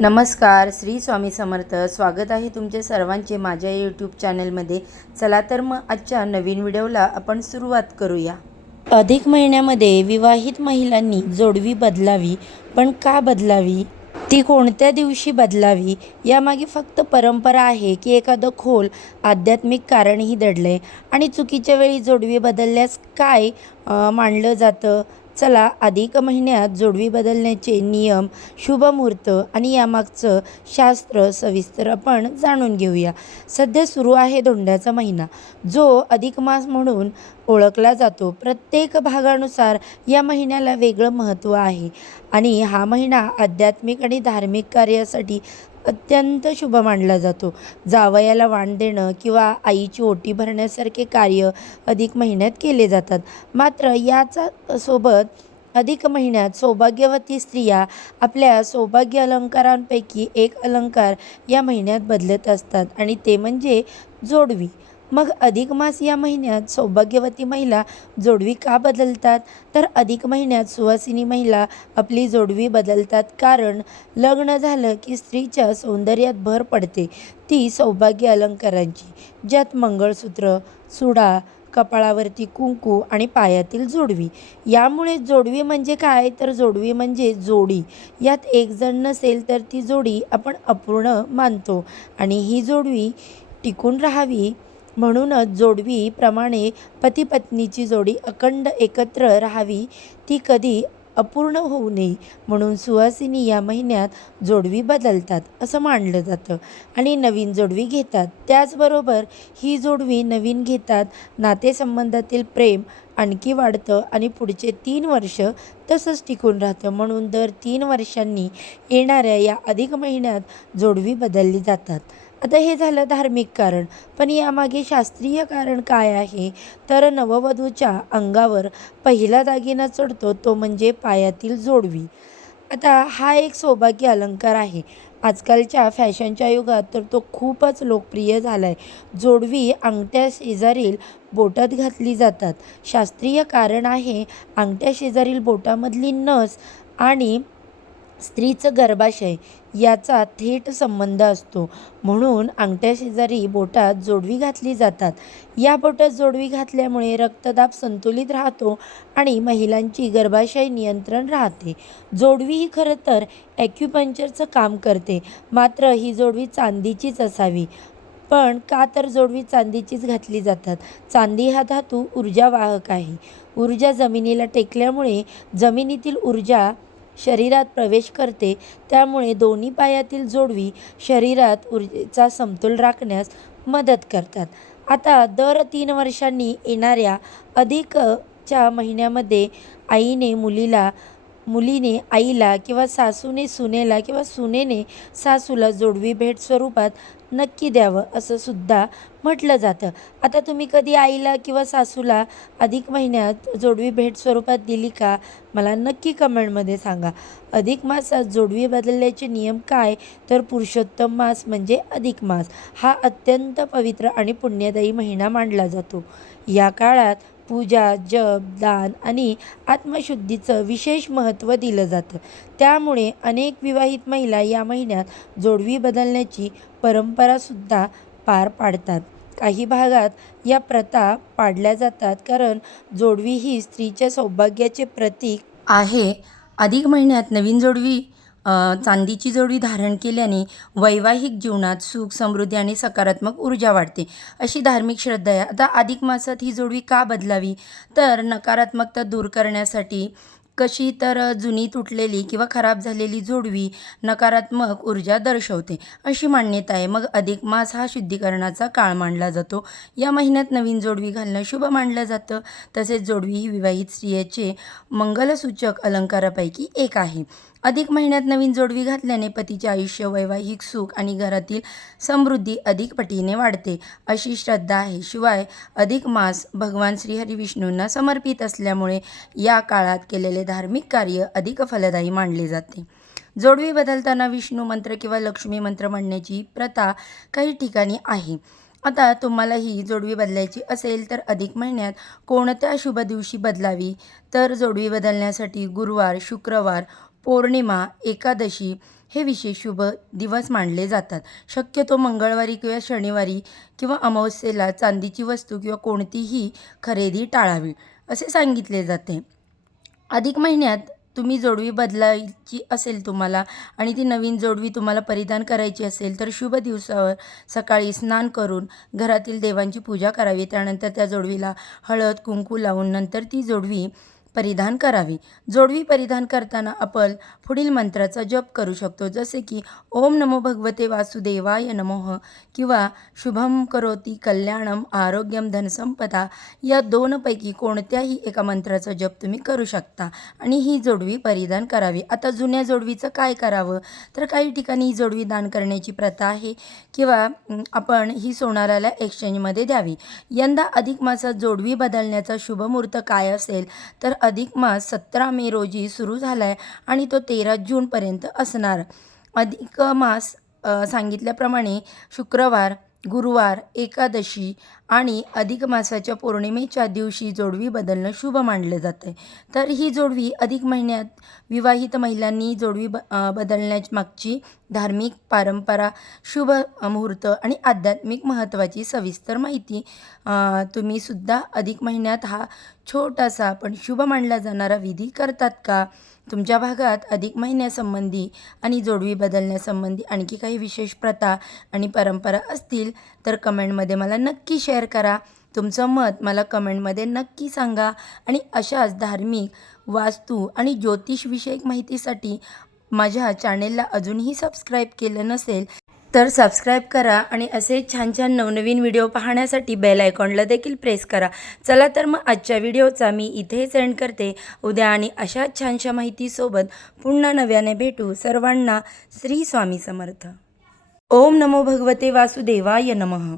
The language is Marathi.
नमस्कार, श्री स्वामी समर्थ. स्वागत आहे तुमचे सर्वांचे माझ्या यूट्यूब चॅनलमध्ये. चला तर मग आजच्या नवीन व्हिडिओला आपण सुरुवात करूया. अधिक महिन्यामध्ये विवाहित महिलांनी जोडवी बदलावी, पण का बदलावी? ती कोणत्या दिवशी बदलावी? यामागे फक्त परंपरा आहे की एखादं खोल आध्यात्मिक कारणही दडलंय? आणि चुकीच्या वेळी जोडवी बदलल्यास काय मानलं जातं? चला, अधिक महिन्यात जोडवी बदलण्याचे नियम, शुभमुहूर्त आणि यामागचं शास्त्र सविस्तर आपण जाणून घेऊया. सध्या सुरू आहे धोंड्याचा महिना, जो अधिक मास म्हणून ओळखला जातो. प्रत्येक भागानुसार या महिन्याला वेगळं महत्त्व आहे आणि हा महिना आध्यात्मिक आणि धार्मिक कार्यासाठी अत्यंत शुभ मानला जातो. जावयाला वाण देणं किंवा आईची ओटी भरण्यासारखे कार्य अधिक महिन्यात केले जातात. मात्र याचा सोबत अधिक महिन्यात सौभाग्यवती स्त्रिया आपल्या सौभाग्य अलंकारांपैकी एक अलंकार या महिन्यात बदलत असतात आणि ते म्हणजे जोडवी. मग अधिक मास या महिन्यात सौभाग्यवती महिला जोडवी का बदलतात? तर अधिक महिन्यात सुवासिनी महिला आपली जोडवी बदलतात कारण लग्न झालं की स्त्रीच्या सौंदर्यात भर पडते ती सौभाग्य अलंकारांची, ज्यात मंगळसूत्र, चुडा, कपाळावरती कुंकू आणि पायातील जोडवी. यामुळे जोडवी म्हणजे काय? तर जोडवी म्हणजे जोडी. यात एक जण नसेल तर ती जोडी आपण अपूर्ण मानतो आणि ही जोडवी टिकून राहावी म्हणूनच जोडवी प्रमाणे पती पत्नीची जोडी अखंड एकत्र राहावी, ती कधी अपूर्ण होऊ नये म्हणून सुवासिनी या महिन्यात जोडवी बदलतात असं मानलं जातं आणि नवीन जोडवी घेतात. त्याचबरोबर ही जोडवी नवीन घेतात, नातेसंबंधातील प्रेम आणखी वाढतं आणि पुढचे 3 वर्ष तसंच टिकून राहतं. म्हणून दर 3 वर्षांनी येणाऱ्या या अधिक महिन्यात जोडवी बदलली जातात. आता हे झालं धार्मिक कारण, पण यामागे शास्त्रीय कारण काय आहे? तर नववधूच्या अंगावर पहिला दागिना चढतो तो म्हणजे पायातील जोडवी. आता हा एक सौभाग्य अलंकार आहे. आजकालच्या फॅशनच्या युगात तर तो खूपच लोकप्रिय झाला आहे. जोडवी अंगठ्या शेजारील बोटात घातली जातात. शास्त्रीय कारण आहे, अंगठ्या शेजारील बोटामधली नस आणि स्त्रीचं गर्भाशय याचा थेट संबंध असतो, म्हणून अंगठ्या शेजारी बोटात जोडवी घातली जातात. या बोटात जोडवी घातल्यामुळे रक्तदाब संतुलित राहतो आणि महिलांची गर्भाशय नियंत्रण राहते. जोडवी ही खरं तर ॲक्युपंक्चरचं काम करते, मात्र ही जोडवी चांदीचीच असावी. पण का? तर जोडवी चांदीचीच घातली जातात. चांदी हा धातू ऊर्जावाहक आहे. ऊर्जा जमिनीला टेकल्यामुळे जमिनीतील ऊर्जा शरीरात प्रवेश करते, त्यामुळे दोन्ही पायातील जोडवी शरीरात ऊर्जेचा समतोल राखण्यास मदत करतात. आता दर 3 वर्षांनी येणाऱ्या अधिकच्या महिन्यामध्ये मुलीने आईला किंवा सासूने सुनेला किंवा सुनेने सासूला जोडवी भेट स्वरूपात नक्की द्यावं असं सुद्धा म्हटलं जातं. आता तुम्ही कधी आईला किंवा सासूला अधिक महिन्यात जोडवी भेट स्वरूपात दिली का? मला नक्की कमेंटमध्ये सांगा. अधिक मासात जोडवी बदलण्याचे नियम काय? तर पुरुषोत्तम मास म्हणजे अधिक मास हा अत्यंत पवित्र आणि पुण्यदायी महिना मानला जातो. या काळात पूजा, जप, दान आणि आत्मशुद्धीचं विशेष महत्त्व दिलं जातं. त्यामुळे अनेक विवाहित महिला या महिन्यात जोडवी बदलण्याची परंपरासुद्धा पार पाडतात. काही भागात या प्रथा पाडल्या जातात कारण जोडवी ही स्त्रीच्या सौभाग्याचे प्रतीक आहे. अधिक महिन्यात नवीन जोडवी चांदीची जोडवी धारण केल्याने वैवाहिक जीवनात सुख, समृद्धी आणि सकारात्मक ऊर्जा वाढते, अशी धार्मिक श्रद्धा आहे. आता अधिक मासात ही जोडवी का बदलावी? तर नकारात्मकता दूर करण्यासाठी. कशी? तर जुनी तुटलेली किंवा खराब झालेली जोडवी नकारात्मक ऊर्जा दर्शवते अशी मान्यता आहे. मग अधिक मास हा शुद्धीकरणाचा काळ मानला जातो. या महिन्यात नवीन जोडवी घालणं शुभ मानलं जातं. तसेच जोडवी ही विवाहित स्त्रियेचे मंगलसूचक अलंकारापैकी एक आहे. अधिक महिन्यात नवीन जोडवी घातल्याने पतीचे आयुष्य, वैवाहिक सुख आणि घरातील समृद्धी अधिक पटीने वाढते अशी श्रद्धा आहे. शिवाय अधिक मास भगवान श्रीहरी विष्णूंना समर्पित असल्यामुळे या काळात केलेले धार्मिक कार्य अधिक फलदायी मानले जाते. जोडवी बदलताना विष्णू मंत्र किंवा लक्ष्मी मंत्र म्हणण्याची प्रथा काही ठिकाणी आहे. आता तुम्हाला ही जोडवी बदलायची असेल तर अधिक महिन्यात कोणत्या शुभ दिवशी बदलावी? तर जोडवी बदलण्यासाठी गुरुवार, शुक्रवार, पौर्णिमा, एकादशी, हे विशेष शुभ दिवस मानले जातात. शक्यतो मंगळवारी किंवा शनिवारी किंवा अमावस्येला चांदीची वस्तू किंवा कोणतीही खरेदी टाळावी असे सांगितले जाते. अधिक महिन्यात तुम्ही जोडवी बदलायची असेल तुम्हाला आणि ती नवीन जोडवी तुम्हाला परिधान करायची असेल तर शुभ दिवसावर सकाळी स्नान करून घरातील देवांची पूजा करावी. त्यानंतर त्या जोडवीला हळद कुंकू लावून नंतर ती जोडवी परिधान करावी. जोडवी परिधान करताना आपण पुढील मंत्राचा जप करू शकतो, जसे की ओम नमो भगवते वासुदेवाय नमः किंवा शुभम करोती कल्याणम आरोग्यम धनसंपदा या दोनपैकी कोणत्याही एका मंत्राचा जप तुम्ही करू शकता आणि ही जोडवी परिधान करावी. आता जुन्या जोडवीचं काय करावं, तर काही ठिकाणी ही जोडवी दान करण्याची प्रथा आहे किंवा आपण ही सोनाराला एक्सचेंजमध्ये द्यावी. यंदा अधिक मासात जोडवी बदलण्याचा शुभमुहूर्त काय असेल, तर अधिक मास 17 मे रोजी सुरू झाला आहे आणि तो 13 जूनपर्यंत असणार. अधिक मास सांगितल्याप्रमाणे शुक्रवार, गुरुवार, एकादशी आणि अधिक मासाच्या पौर्णिमेच्या दिवशी जोडवी बदलणं शुभ मानलं जातं. तर ही जोडवी अधिक महिन्यात विवाहित महिलांनी जोडवी बदलण्याची मागची धार्मिक परंपरा, शुभ मुहूर्त आणि आध्यात्मिक महत्त्वाची सविस्तर माहिती तुम्हीसुद्धा अधिक महिन्यात हा छोटासा पण शुभ मानला जाणारा विधी करतात का? तुमच्या भागात अधिक महिन्यासंबंधी आणि जोडवी बदलण्यासंबंधी आणखी काही विशेष प्रथा आणि परंपरा असतील तर कमेंटमध्ये मला नक्की शेअर करा. तुमचं मत मला कमेंटमध्ये नक्की सांगा आणि अशाच धार्मिक, वास्तू आणि ज्योतिषविषयक माहितीसाठी माझ्या चॅनेलला अजूनही सबस्क्राईब केलं नसेल तर सबस्क्राईब करा आणि असे छान छान नवनवीन व्हिडिओ पाहण्यासाठी बेल आयकॉनला देखील प्रेस करा. चला तर मग आजच्या व्हिडिओचा मी इथेच एंड करते. उद्या आणि अशाच छानशा माहितीसोबत पुन्हा नव्याने भेटू. सर्वांना श्री स्वामी समर्थ. ओम नमो भगवते वासुदेवाय नमः.